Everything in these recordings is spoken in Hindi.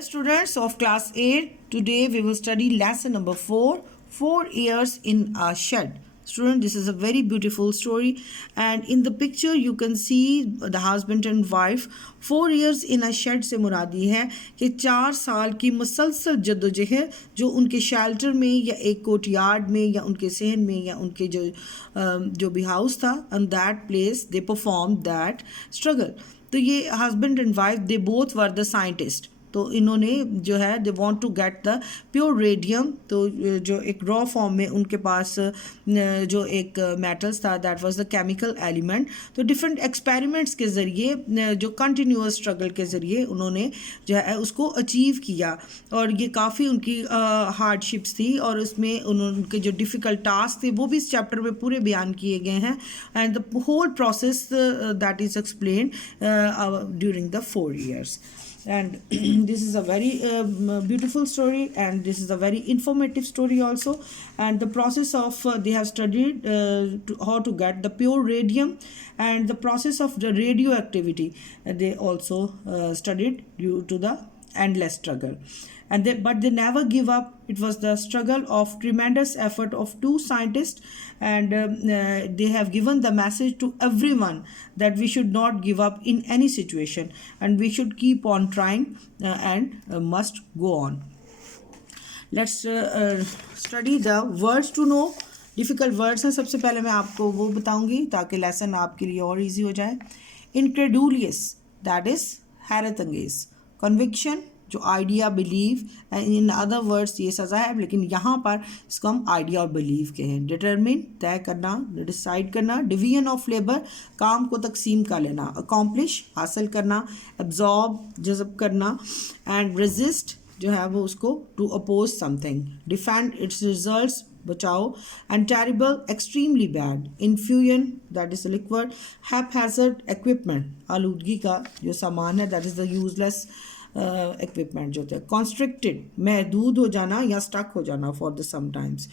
Dear students of class 8, today we will study lesson number 4, 4 years in a shed. Student, this is a very beautiful story, and in the picture you can see the husband and wife. 4 years in a shed से मुरादी है कि 4 साल की मुसलसल जद्दोजहद जो उनके शेल्टर में या एक कोर्टयार्ड में या उनके सहन में या उनके जो भी हाउस था, on that place they performed that struggle. तो ये husband and wife, they both were the scientist. तो इन्होंने जो है they want to get the pure radium. तो जो एक रॉ फॉर्म में उनके पास जो एक मेटल्स था, that was the chemical element. तो डिफरेंट एक्सपेरिमेंट्स के ज़रिए जो कंटिन्यूअस स्ट्रगल के ज़रिए उन्होंने जो है उसको अचीव किया. और ये काफ़ी उनकी हार्डशिप्स थी और उसमें उनके जो डिफ़िकल्ट टास्क थे वो भी इस चैप्टर में पूरे बयान किए गए हैं. And the whole process that is explain during the 4 years. And this is a very beautiful story, and this is a very informative story also. And the process of they have studied how to get the pure radium, and the process of the radioactivity they also studied due to the endless struggle. And but they never give up. It was the struggle of tremendous effort of 2 scientists, and they have given the message to everyone that we should not give up in any situation, and we should keep on trying and must go on. Let's study the words to know. Difficult words हैं. सबसे पहले मैं आपको वो बताऊंगी ताकि लेसन आपके लिए और इजी हो जाए. इनक्रेडुलियस, दैट इज़ हैरत अंगेज. कन्विक्शन, जो idea, believe, in other words ये सज़ा है, लेकिन यहाँ पर इसको हम आइडिया और बिलीव के हैं. डिटरमिन, तय करना, डिसाइड करना. डिवीजन ऑफ लेबर, काम को तकसीम कर लेना. अकॉम्प्लिश, हासिल करना. एब्जॉर्ब, जज़ब करना. एंड रेजिस्ट, जो है वो उसको to oppose something. Defend its results, बचाओ. And terrible, extremely bad. Infusion, that is liquid. Haphazard, equipment, आलूदगी का जो सामान है, that is the useless equipment जो होता है. कॉन्स्ट्रिक्टेड, महदूद हो जाना या स्टक हो जाना for the sometimes.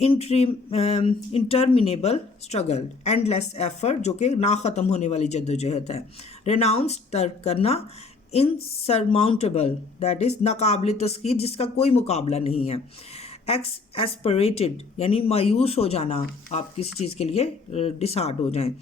Interminable struggle, endless effort, जो कि ना ख़त्म होने वाली जद्दोजहद है. रिनाउंस, तर्क करना. इनसरमाउंटेबल, दैट इज़ नाकाबिल तस्खीर, जिसका कोई मुकाबला नहीं है. एक्सएस्परेटेड, यानी मायूस हो जाना, आप किसी चीज़ के लिए डिसहार्ट हो जाएं.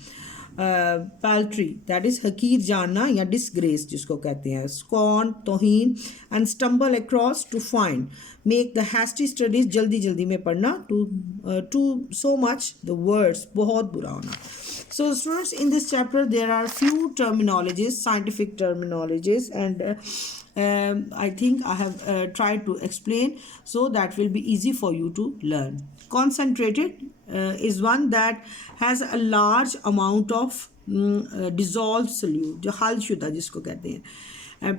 पैल्ट्री, दैट इज़ हकीर जानना या डिसग्रेस जिसको कहते हैं. स्कॉन, तौहीन. And stumble across, to find. Make the hasty studies, जल्दी जल्दी में पढ़ना. To so much, the words, बहुत बुरा होना. So students, in this chapter there are few terminologies, scientific terminologies, and I think I have tried to explain so that will be easy for you to learn. Concentrated is one that has a large amount of dissolved solute, जो हलशुदा जिसको कहते हैं.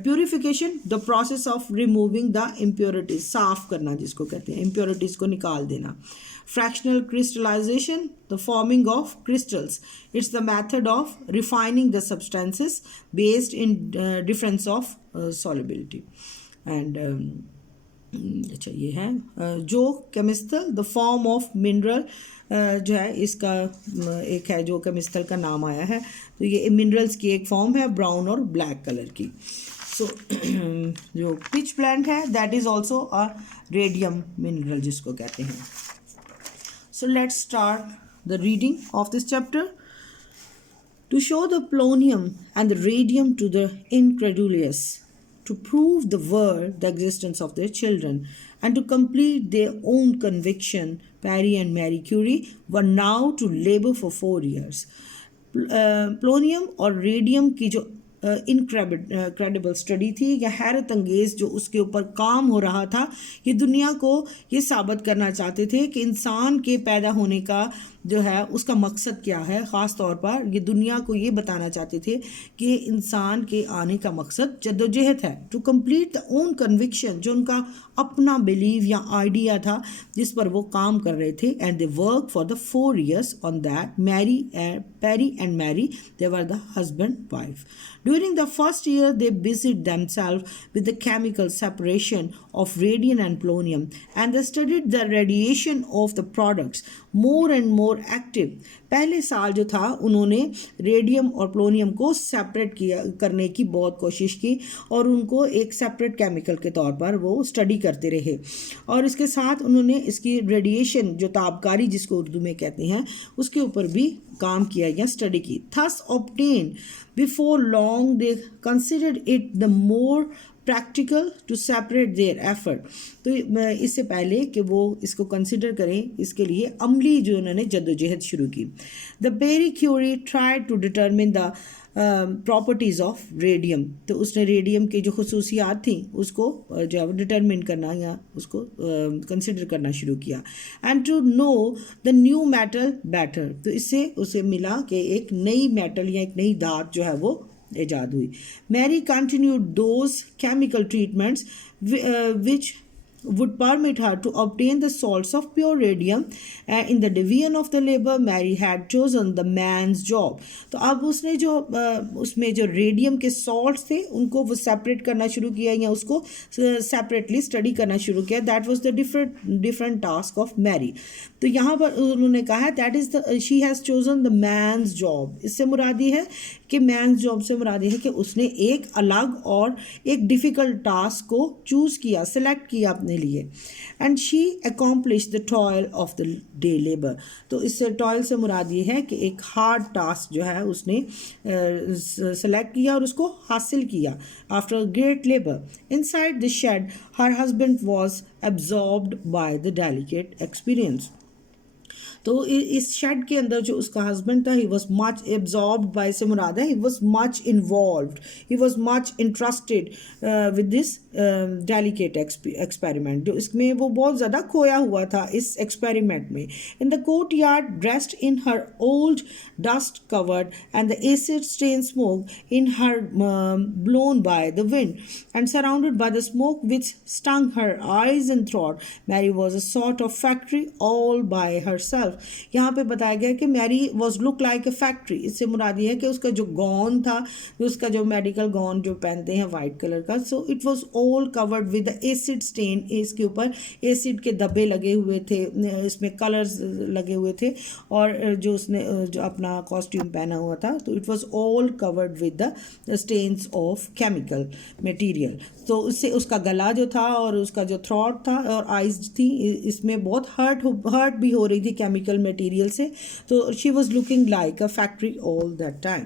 Purification, the process of removing the impurities, साफ करना जिसको कहते हैं, इम्प्योरिटीज़ को निकाल देना. Fractional crystallization, the forming of crystals. It's the method of refining the substances based in difference of solubility. And अच्छा ये है जो केमिस्टल, द फॉर्म ऑफ मिनरल, जो है इसका एक है जो केमिस्टल का नाम आया है. तो ये मिनरल्स की एक फॉर्म है, ब्राउन और ब्लैक कलर की. सो जो पिच प्लांट है, that is also a radium mineral जिसको कहते हैं. So let's start the reading of this chapter. To show the polonium and the radium to the incredulous, to prove the world the existence of their children, and to complete their own conviction, Parry and Marie Curie were now to labor for 4 years. Polonium और radium की जो इनक्रेडिबल स्टडी थी या हैरत अंगेज़ जो उसके ऊपर काम हो रहा था, ये दुनिया को ये साबित करना चाहते थे कि इंसान के पैदा होने का जो है उसका मकसद क्या है. ख़ास तौर पर ये दुनिया को ये बताना चाहते थे कि इंसान के आने का मकसद जद्दोजहद है. To complete the own conviction, जो उनका अपना बिलीव या आइडिया था जिस पर वो काम कर रहे थे. And they work for the 4 years on that. Parry and Marie, they were the husband wife. During the first year, they busied themselves with the chemical separation of radium and polonium, and they studied the radiation of the products. More and more more active. पहले साल जो था उन्होंने रेडियम और पोलोनियम को सेपरेट करने की बहुत कोशिश की और उनको एक सेपरेट केमिकल के तौर पर वो स्टडी करते रहे, और इसके साथ उन्होंने इसकी रेडिएशन जो तापकारी जिसको उर्दू में कहते हैं उसके ऊपर भी काम किया या स्टडी की। Thus obtain before long they considered it the more practical to separate their effort. तो इससे पहले कि वो इसको कंसिडर करें, इसके लिए अमली जो उन्होंने जद्दोजहद शुरू की। The Pierre Curie try to determine the properties of radium. तो उसने रेडियम की जो खसूसियात थी उसको जो है डिटर्मिन करना या उसको कंसिडर करना शुरू किया। And to know the new metal better. तो इससे उसे मिला कि एक नई मेटल या एक नई धात जो है वो ईजाद हुई। Marie continued those chemical treatments which would permit her to obtain the salts of pure radium. In the division of the labor, Mary had chosen the man's job. तो अब उसने जो उसमें जो रेडियम के सॉल्ट्स थे उनको वो सेपरेट करना शुरू किया या उसको सेपरेटली स्टडी करना शुरू किया। That was the different task of Marie. तो यहाँ पर उन्होंने कहा that is the she has chosen the man's job. इससे मुरादी है कि मैंस जॉब से मुरादी है कि उसने एक अलग और एक डिफ़िकल्ट टास्क को चूज़ किया, सेलेक्ट किया अपने लिए। And she accomplish the toil of the day labour. तो इससे टॉयल से मुराद ये है कि एक हार्ड टास्क जो है उसने सेलेक्ट किया और उसको हासिल किया। After great labour inside the shed her husband was absorbed by the delicate experience. तो इस शेड के अंदर जो उसका हस्बैंड था he was much absorbed by से मुराद है he was much involved, he was much interested with this delicate experiment. जो इसमें वो बहुत ज़्यादा खोया हुआ था इस एक्सपेरिमेंट में। In the courtyard dressed in her old dust covered and the acid stain smoke in her blown by the wind and surrounded by the smoke which stung her eyes and throat, Mary was a sort of factory all by herself. यहाँ पे बताया गया कि Marie was look like a factory. इससे मुराद ये है कि उसका जो गॉन था, उसका जो मेडिकल गॉन जो पहनते हैं वाइट कलर का, so it was all covered with the acid stain. इसके ऊपर एसिड के धब्बे लगे हुए थे, इसमें कलर्स लगे हुए थे, और जो उसने जो अपना कॉस्ट्यूम पहना हुआ था तो it was all covered with the stains of chemical material. तो उससे उसका गला जो था और उसका जो थ्रॉट था और आइज थी, इसमें बहुत हर्ट भी हो रही थी केमिकल मटेरियल से। तो she was looking like a factory all that time.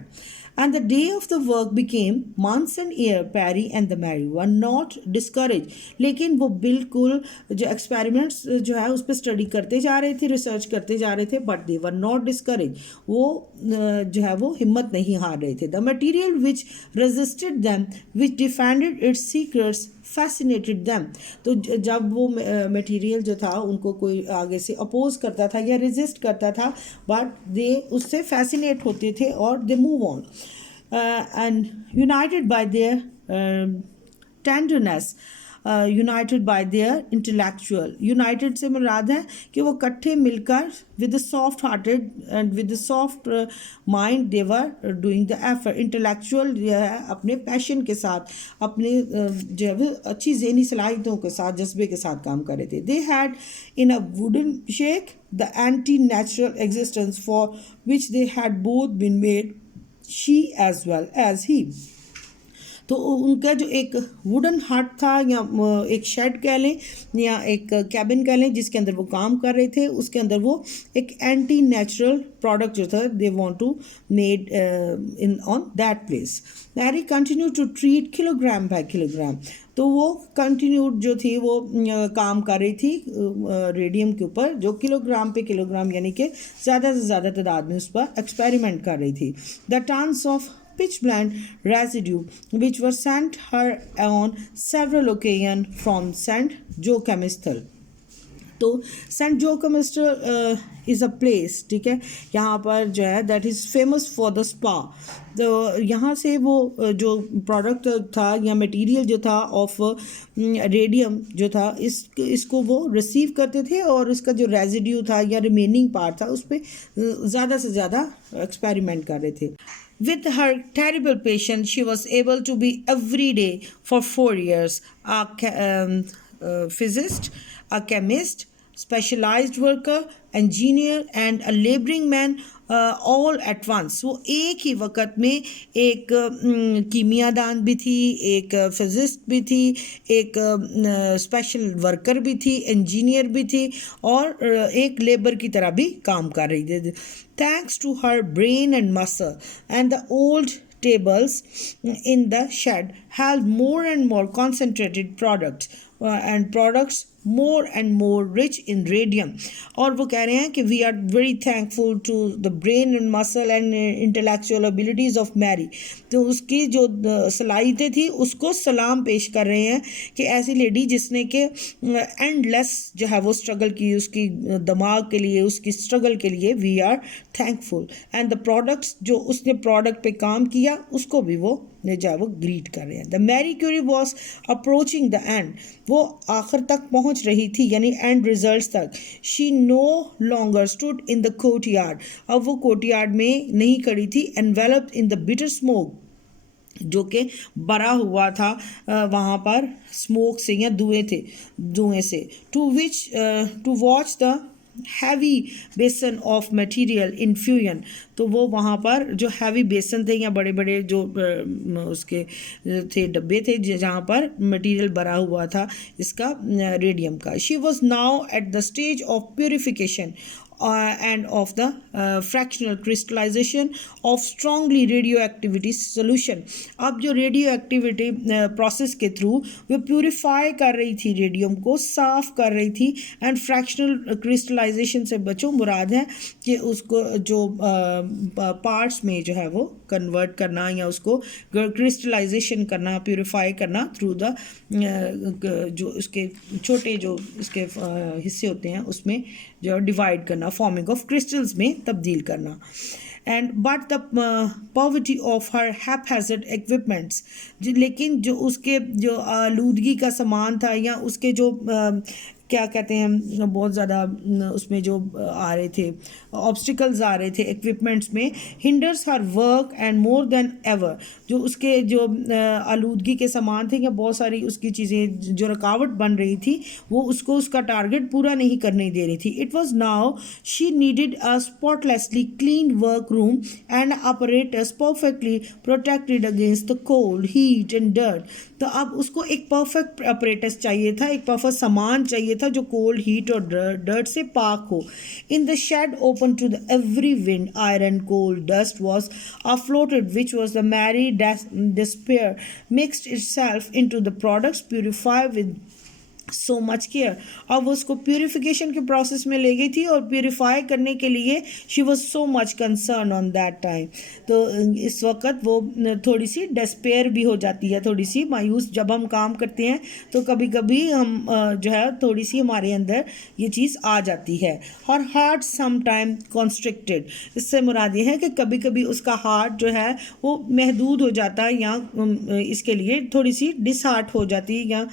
And the day of the work became months and year. Perry and the Mary were not discouraged. लेकिन वो बिल्कुल जो एक्सपेरिमेंट्स जो है उस पर स्टडी करते जा रहे थे, रिसर्च करते जा रहे थे, but they were not discourage. वो जो है वो हिम्मत नहीं हार रहे थे। The material which resisted them, which defended it's secrets, fascinated them. तो जब वो मटेरियल जो था उनको कोई आगे से अपोज करता था या रेजिस्ट करता था, बट दे उससे फैसिनेट होते थे और they move on. And United bye there tenderness, United bye there intellectual. United से मुराद है कि वो इकट्ठे मिलकर with the soft hearted and with the soft mind they were doing the effort. Intellectual जो है अपने पैशन के साथ, अपने जो है अच्छी ज़हनी सलाहियतों के साथ, जज्बे के साथ काम कर रहे थे। They had in a wooden shack the anti natural existence for which they had both been made, she as well as he. तो उनका जो एक वुडन हट था या एक शेड कह लें या एक कैबिन कह लें जिसके अंदर वो काम कर रहे थे, उसके अंदर वो एक एंटी नेचुरल प्रोडक्ट जो था they want to made in on that place. Marie continue to treat kilogram by kilogram. तो वो कंटिन्यूड जो थी वो काम कर रही थी रेडियम के ऊपर, जो किलोग्राम पे किलोग्राम यानी कि ज़्यादा से ज़्यादा तादाद में उस पर एक्सपेरिमेंट कर रही थी। The tons of pitch blende residue which were sent her on several occasions from St. Joachimsthal. तो सेंट जोकमिस्टर इज़ अ प्लेस, ठीक है, यहाँ पर जो है that is famous for the spa. तो यहाँ से वो जो प्रोडक्ट था या मटेरियल जो था ऑफ रेडियम जो था इसको वो रिसीव करते थे और इसका जो रेजिड्यू था या रिमेनिंग पार्ट था उस पर ज़्यादा से ज़्यादा एक्सपेरिमेंट कर रहे थे। With her terrible patience, she was able to be every day for 4 years a physicist, a chemist, specialized worker, engineer and a laboring man all at once. वो एक ही वक्त में एक कीमियादान भी थी, एक फिजिस्ट भी थी, एक स्पेशल वर्कर भी थी, इंजीनियर भी थी और एक लेबर की तरह भी काम कर रही थी. Thanks to her brain and muscle and the old tables in the shed held more and more concentrated products and products more and more rich in radium. और वो कह रहे हैं कि we are very thankful to the brain and muscle and intellectual abilities of Mary. तो उसकी जो सलाहियतें थी उसको सलाम पेश कर रहे हैं कि ऐसी लेडी जिसने कि एंडलेस जो है वो स्ट्रगल की, उसकी दिमाग के लिए, उसकी स्ट्रगल के लिए we are thankful. And the products जो उसने प्रोडक्ट पे काम किया उसको भी वो जो है वो ग्रीट कर रहे हैं. The Marie Curie was approaching the end. वो आखिर तक पहुंच रही थी यानी एंड रिजल्ट्स तक. She no longer stood in the courtyard. अब वो कोर्ट यार्ड में नहीं खड़ी थी. Enveloped in the bitter smoke, जो कि भरा हुआ था वहाँ पर स्मोक से या धुएं से. टू वॉच द हैवी बेसन ऑफ मटेरियल इन फ्यूजन. तो वो वहाँ पर जो हैवी बेसन थे या बड़े बड़े जो उसके थे डब्बे थे जहाँ पर मटेरियल भरा हुआ था इसका रेडियम का. She was now at the stage of purification and of the fractional crystallization of strongly radioactivity solution. अब जो रेडियो एक्टिविटी प्रोसेस के थ्रू वो प्यूरिफाई कर रही थी, रेडियम को साफ कर रही थी. एंड फ्रैक्शनल क्रिस्टलाइजेशन से बच्चों मुराद है कि उसको जो पार्ट्स में जो है वो कन्वर्ट करना या उसको क्रिस्टलाइजेशन करना, प्यूरिफाई करना थ्रू द जो उसके छोटे जो इसके हिस्से होते हैं उसमें जो डिवाइड करना, फॉर्मिंग ऑफ क्रिस्टल्स में तब्दील करना. And but the poverty of her haphazard equipments. लेकिन जो उसके जो आलूदगी का सामान था या उसके जो क्या कहते हैं बहुत ज़्यादा उसमें जो आ रहे थे ऑब्स्टिकल्स आ रहे थे इक्विपमेंट्स में, hinders her work and more than ever. जो उसके जो आलूदगी के सामान थे या बहुत सारी उसकी चीज़ें जो रुकावट बन रही थी वो उसको उसका टारगेट पूरा नहीं करने दे रही थी. It was now she needed a spotlessly clean work room and apparatus perfectly protected against the cold, heat and dirt. तो अब उसको एक परफेक्ट अपरेटस चाहिए था, एक परफेक्ट सामान चाहिए था जो कोल्ड, हीट और डर्ट से पाक हो. In the shed open to the every wind iron, coal, dust was afloated, which was the merry despair mixed itself into the products purified with so much care. अब वो उसको प्योरीफिकेशन के प्रोसेस में ले गई थी और प्योरीफाई करने के लिए she was so much concern on that time. तो इस वक्त वो थोड़ी सी डेस्पेयर भी हो जाती है, थोड़ी सी मायूस. जब हम काम करते हैं तो कभी कभी हम जो है थोड़ी सी हमारे अंदर ये चीज़ आ जाती है. और हार्ट सम टाइम कॉन्स्ट्रिक्टेड. इससे मुराद ये है कि कभी कभी उसका हार्ट जो है वो महदूद हो जाता है या इसके लिए थोड़ी सी डिसहार्ट हो जाती है या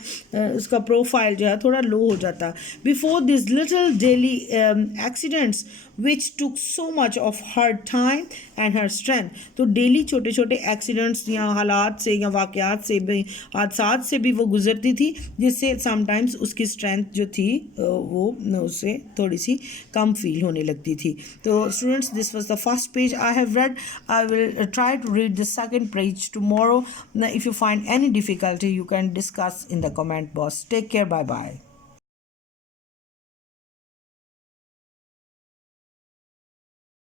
उसका प्रोफाइल जो है थोड़ा लो हो जाता. Before this little daily accidents which took so much of her time and her strength. तो डेली छोटे छोटे एक्सीडेंट्स या हालात से या वाक़यात से भी, हादसात से भी वो गुजरती थी जिससे समटाइम्स उसकी स्ट्रेंथ जो थी वो उससे थोड़ी सी कम फील होने लगती थी. तो students, this was the first page I have read. I will try to read the second page tomorrow. Now, if you find any difficulty, you can discuss in the comment box. Take care. Bye bye.